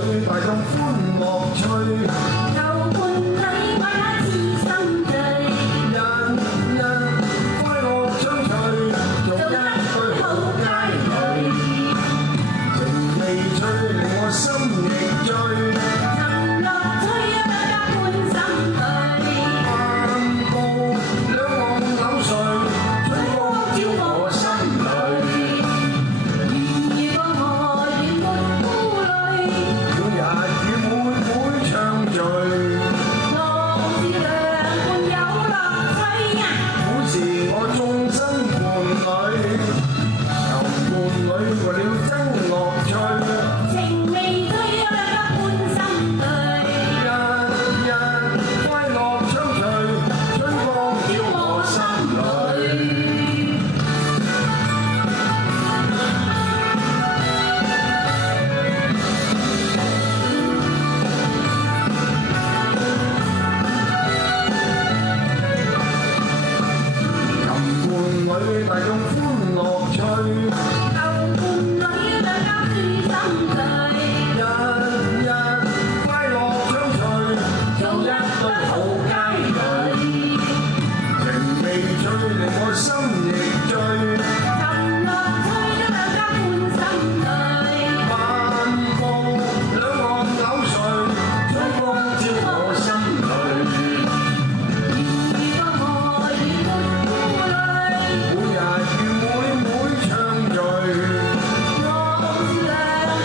裏大眾歡樂趣，遊伴裏玩得知心醉，日日快樂相隨，做一對好佳侶。情未醉令我心亦醉，尋樂趣一般心對。漫步兩岸柳絮，春光照我心裏。如果我願沒顧慮，每日與妹妹暢聚，樂是良伴有樂趣呀。每時我終身伴侶，求伴侶為了爭樂趣。情未醉一般心對。日日快樂相隨，春光照我心裏。尋伴侶大眾歡樂趣，遊伴裏大家知心醉，日日快樂相隨，做一對好佳侶。情未醉令我心亦醉，尋樂趣一般心對。漫步兩岸柳絮，春光照我心裏。如果我願沒顧慮，每日與妹妹暢聚，樂是良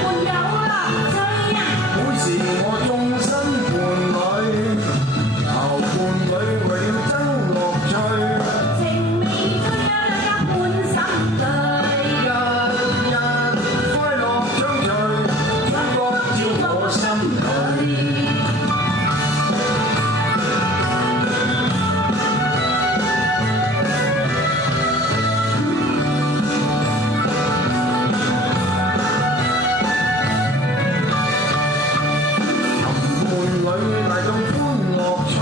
伴有樂趣呀。每時我終身伴侶，求伴侶為了爭樂趣。情未醉一般心對。日日快樂相隨，春光照我心裏。尋伴侶大眾歡樂趣。